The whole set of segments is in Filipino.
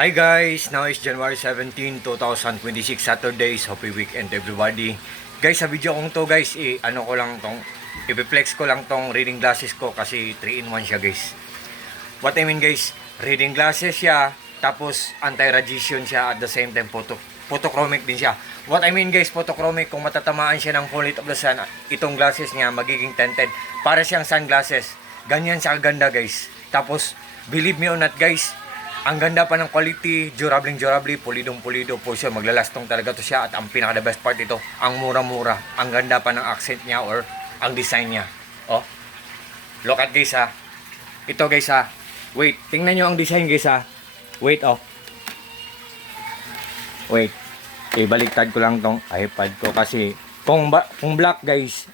Hi guys! Now is January 17, 2026, Saturday. Happy weekend everybody. Guys, sa video kong to guys, i-flex ko lang tong reading glasses ko kasi 3-in-1 siya guys. What I mean guys, reading glasses siya, tapos anti-radiation siya at the same time photochromic din siya. What I mean guys, photochromic, kung matatamaan siya ng full light of the sun, itong glasses niya magiging tinted. Para siyang sunglasses. Ganyan siya kaganda guys. Tapos, believe me or not guys, ang ganda pa ng quality, durable, pulidong-pulido po siya. Maglalastong talaga to siya. At ang pinaka-the best part ito, ang mura-mura. Ang ganda pa ng accent niya or ang design niya. Oh, look at guys ha. Ito guys ha. Wait, tingnan nyo ang design guys ha. Wait oh. Wait. Ibaliktad ko lang tong iPad ko kasi kung black guys,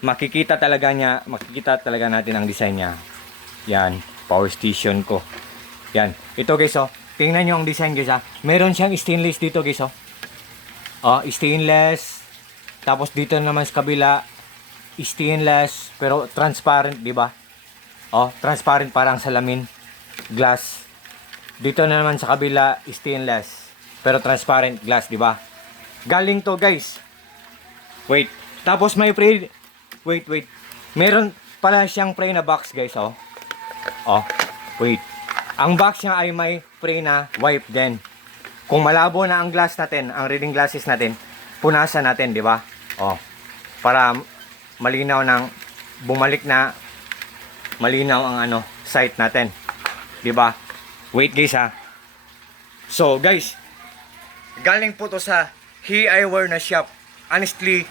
makikita talaga natin ang design niya. Yan, power station ko. Yan. Ito guys oh. Tingnan nyo ang design guys ha. Meron siyang stainless dito guys oh. Oh, stainless. Tapos dito naman sa kabila stainless pero transparent, di ba? Oh, transparent parang salamin. Glass. Dito naman sa kabila stainless pero transparent glass, di ba? Galing to guys. Wait. Tapos may pre wait. Meron pala siyang pre na box guys oh. Oh, wait. Ang box niya ay may spray na wipe din. Kung malabo na ang glass natin, ang reading glasses natin, punasan natin, di ba? Oh, para malinaw bumalik na malinaw ang sight natin. Di ba? Wait guys ha. So guys, galing po to sa He Eyewear na shop. Honestly,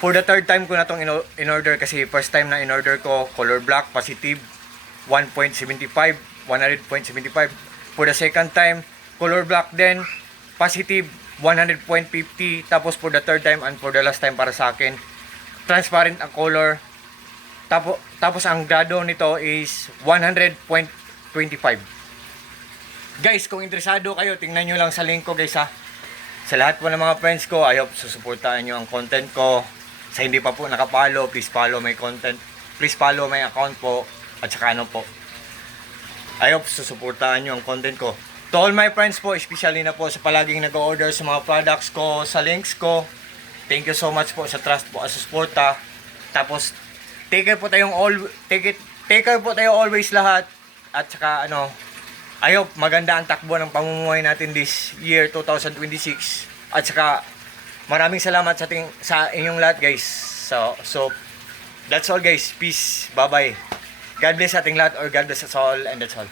for the third time ko na tong in-order kasi first time na in-order ko, color black, positive, 1.75. For the second time, color black din, positive 100.50. Tapos for the third time and for the last time para sa akin, transparent ang color. Tapos ang grado nito is 100.25. Guys, kung interesado kayo, tingnan nyo lang sa link ko guys ha. Sa lahat po ng mga friends ko, I hope susuportahan nyo ang content ko. Sa hindi pa po nakapollow, please follow my content. Please follow my account po. At saka po, I hope susuportahan nyo ang content ko. To all my friends po, especially na po sa palaging nag-order sa mga products ko, sa links ko. Thank you so much po sa trust po, sa suporta. Tapos, take care po tayo always lahat. At saka I hope maganda ang takbo ng pamumuhay natin this year 2026. At saka, maraming salamat sa inyong lahat guys. So, that's all guys. Peace. Bye-bye. God bless ating lahat or God bless us all and that's all.